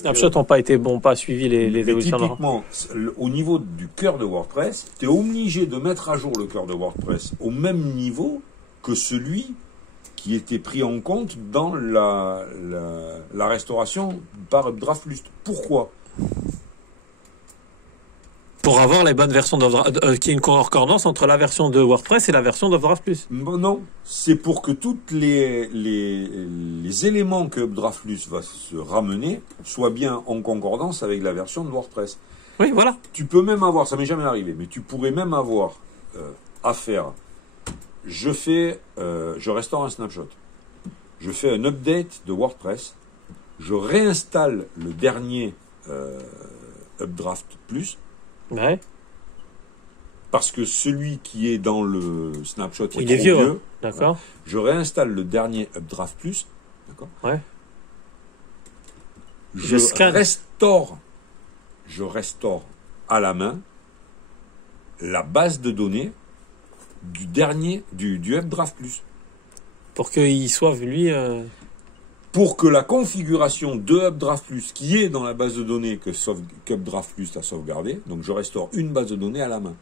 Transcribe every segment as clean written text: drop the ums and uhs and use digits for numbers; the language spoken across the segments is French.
Snapshot n'ont pas été bons, pas suivi les évolutions. Typiquement, au niveau du cœur de WordPress, tu es obligé de mettre à jour le cœur de WordPress au même niveau que celui qui était pris en compte dans la restauration par Updraft Plus. Pourquoi? Pour avoir les bonnes versions qu'il y ait une concordance entre la version de WordPress et la version d'Updraft Plus. Non, c'est pour que tous les éléments que Updraft Plus va se ramener soient bien en concordance avec la version de WordPress. Oui, voilà. Tu peux même avoir, ça m'est jamais arrivé, mais tu pourrais même avoir à faire, je restaure un snapshot, je fais un update de WordPress, je réinstalle le dernier Updraft Plus. Ouais. Parce que celui qui est dans le snapshot est trop vieux. Hein. D'accord. Je réinstalle le dernier Updraft Plus. D'accord. Ouais. Je restaure à la main la base de données du dernier du Updraft Plus. Pour qu'il soit lui. Pour que la configuration de Updraft Plus qui est dans la base de données qu'Updraft Plus a sauvegardé, donc je restaure une base de données à la main.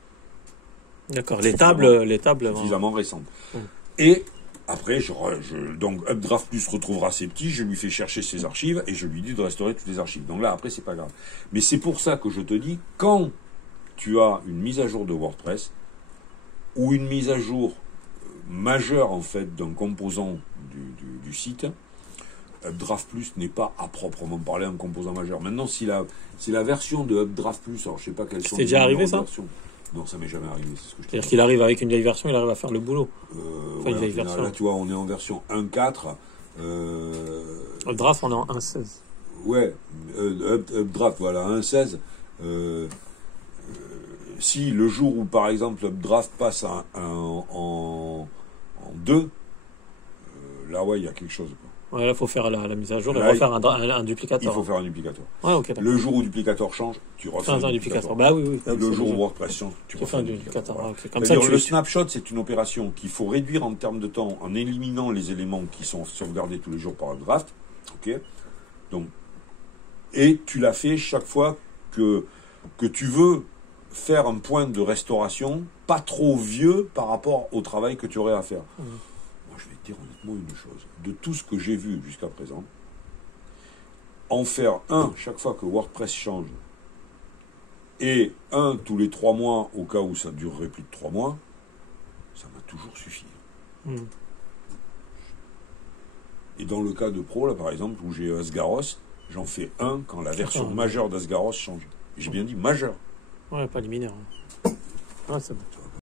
D'accord, les tables. Suffisamment récentes. Hum. Et après, donc Updraft Plus retrouvera ses petits, je lui fais chercher ses archives et je lui dis de restaurer toutes les archives. Donc là, après, c'est pas grave. Mais c'est pour ça que je te dis, quand tu as une mise à jour de WordPress ou une mise à jour majeure en fait d'un composant du site, Updraft Plus n'est pas à proprement parler un composant majeur. Maintenant, si la version de Updraft Plus, alors je sais pas quelles sont. C'est déjà arrivé ça? Non, ça m'est jamais arrivé. C'est ce que je C'est-à-dire qu'il arrive avec une vieille version, il arrive à faire le boulot. Une vieille version. Là, tu vois, on est en version 1.4. Updraft, on est en 1.16. Ouais, Updraft, voilà, 1.16. Si le jour où, par exemple, Updraft passe en 2, là, ouais, il y a quelque chose, quoi. Ouais, là, il faut faire la mise à jour et refaire un duplicator. Il faut faire un duplicator. Ouais, okay, le jour où duplicator change, tu refais un duplicator. Bah oui. Le jour où WordPress change, tu refais un duplicator. Voilà. Okay. Comme C'est-à-dire, le snapshot, c'est une opération qu'il faut réduire en termes de temps en éliminant les éléments qui sont sauvegardés tous les jours par Updraft. Ok. Donc, et tu l'as fait chaque fois que tu veux faire un point de restauration pas trop vieux par rapport au travail que tu aurais à faire. Je vais te dire honnêtement une chose. De tout ce que j'ai vu jusqu'à présent, en faire un chaque fois que WordPress change et un tous les 3 mois au cas où ça durerait plus de 3 mois, ça m'a toujours suffi. Et dans le cas de Pro, là par exemple, où j'ai Asgaros, j'en fais un quand la version majeure d'Asgaros change. Et j'ai bien dit majeure. Ouais, pas les mineurs. Ouais, c'est bon.